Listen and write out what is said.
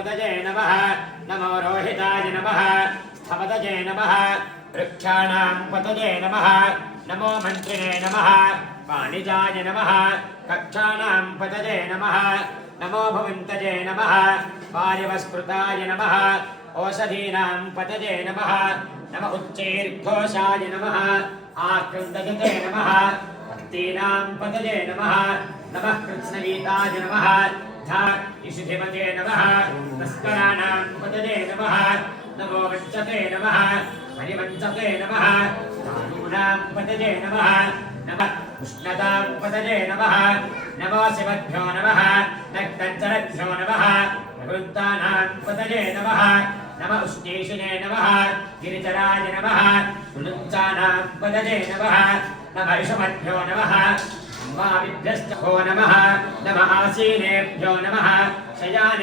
पतये नमः नमो रोहिताय नमः स्थपतये नमः वृक्षाणां पतये नमः नमो मन्त्रिणे नमः वाणिजाय नमः कक्षाणां पतये नमः नमो भवन्तये नमः वारिवस्कृताय नमः ओषधीनां पतये नमः नम उच्चैर्घोषाय नमः आकृन्दयते नमः भक्तीनां पतये नमः नमः कृत्स्नगीताय नमः धा इषुधिमते नमः तस्कराणां पतये नमः नमो वञ्चते नमः परिवञ्चते नमः धातूनां पतये नमः नमः उष्णतां पतये नमः नमो शिवभ्यो नमः नक्तञ्चरभ्यो नमः प्रवृत्तानां पतये नमः नमः उष्णीषिणे नमः गिरिचराय नमः सुनुच्चानां पतये नमः नमः ऋषभभ्यो नमः वाविभ्यश्च नमः नमः आसीनेभ्यो नमः शयाने